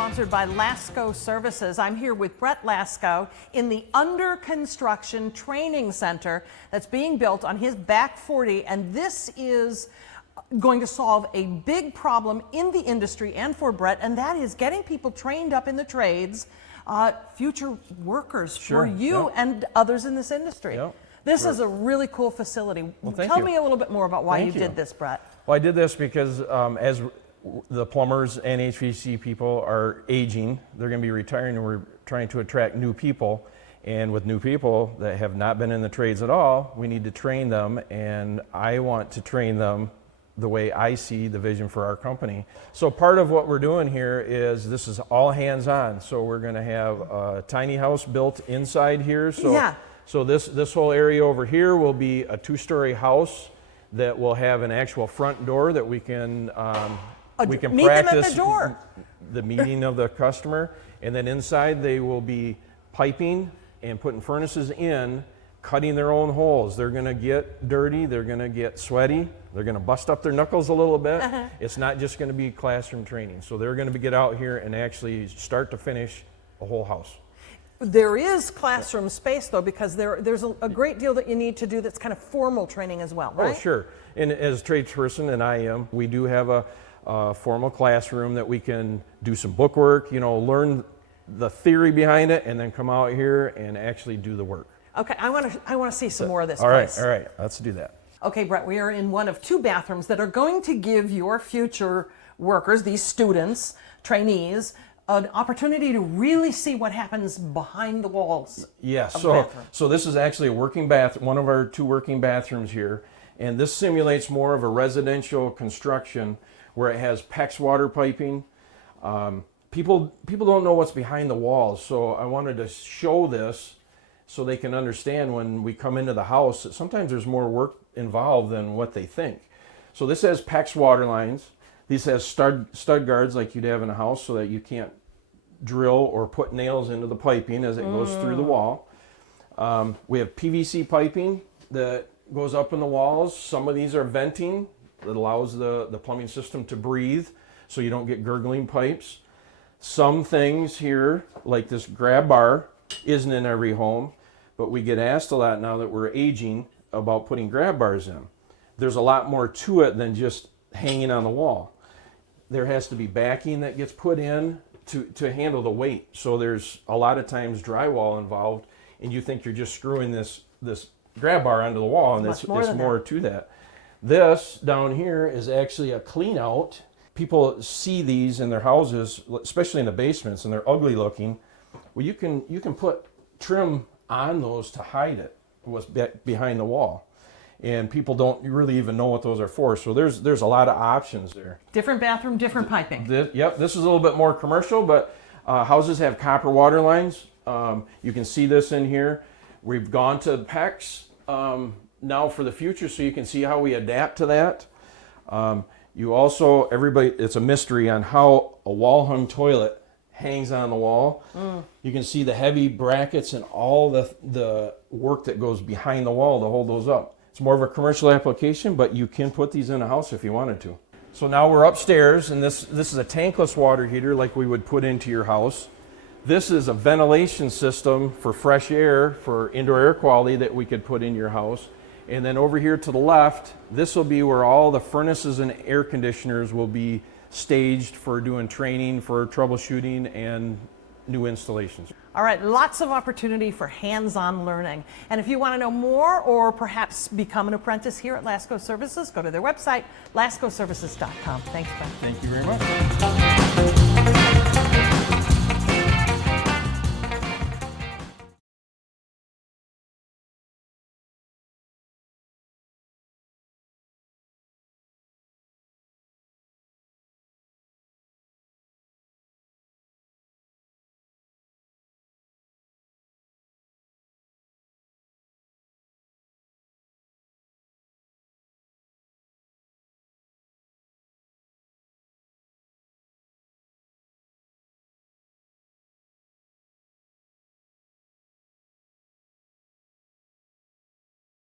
sponsored by Lascko Services. I'm here with Brett Lascko in the under construction training center that's being built on his back 40, and this is going to solve a big problem in the industry and for Brett, and that is getting people trained up in the trades, future workers for you and others in this industry. This is a really cool facility. Well, Tell me a little bit more about why you did this, Brett. Well, I did this because as the plumbers and HVAC people are aging, they're going to be retiring, and we're trying to attract new people. And with new people that have not been in the trades at all, we need to train them, and I want to train them the way I see the vision for our company. So part of what we're doing here is this is all hands-on. So we're going to have a tiny house built inside here. So this whole area over here will be a 2-story house that will have an actual front door that we can meet practice them at the door. The meeting of the customer, and then inside they will be piping and putting furnaces in, cutting their own holes. They're going to get dirty, they're going to get sweaty, they're going to bust up their knuckles a little bit. It's not just going to be classroom training. So they're going to get out here and actually start to finish a whole house. There is classroom space, though, because there's a great deal that you need to do that's kind of formal training as well, right? Oh, sure. And as a tradesperson, and I am, we do have a formal classroom that we can do some bookwork, learn the theory behind it, and then come out here and actually do the work. Okay, I want to see some more of this. All right, let's do that. Okay, Brett, we are in one of 2 bathrooms that are going to give your future workers, these students, trainees, an opportunity to really see what happens behind the walls. Yes, of the bathroom. So this is actually a working one of our 2 working bathrooms here, and this simulates more of a residential construction where it has PEX water piping. People don't know what's behind the walls, so I wanted to show this so they can understand when we come into the house that sometimes there's more work involved than what they think. So this has PEX water lines. This has stud guards like you'd have in a house so that you can't drill or put nails into the piping as it goes through the wall. We have PVC piping that goes up in the walls. Some of these are venting that allows the plumbing system to breathe so you don't get gurgling pipes. Some things here, like this grab bar, isn't in every home, but we get asked a lot now that we're aging about putting grab bars in. There's a lot more to it than just hanging on the wall. There has to be backing that gets put in to handle the weight. So there's a lot of times drywall involved, and you think you're just screwing this grab bar onto the wall, and it's more to that. This down here is actually a clean out. People see these in their houses, especially in the basements, and they're ugly looking. Well, you can put trim on those to hide it, what's behind the wall. And people don't really even know what those are for. So there's a lot of options there. Different bathroom, different piping. Yep, this is a little bit more commercial, but houses have copper water lines. You can see this in here. We've gone to PEX now for the future, so you can see how we adapt to that. You also, it's a mystery on how a wall-hung toilet hangs on the wall. You can see the heavy brackets and all the work that goes behind the wall to hold those up. It's more of a commercial application, but you can put these in a house if you wanted to. So now we're upstairs, and this is a tankless water heater like we would put into your house. This is a ventilation system for fresh air, for indoor air quality that we could put in your house. And then over here to the left, this will be where all the furnaces and air conditioners will be staged for doing training, for troubleshooting, and new installations. All right, lots of opportunity for hands-on learning. And if you want to know more or perhaps become an apprentice here at Lascko Services, go to their website, lascoservices.com. Thanks, Brett. Thank you very much.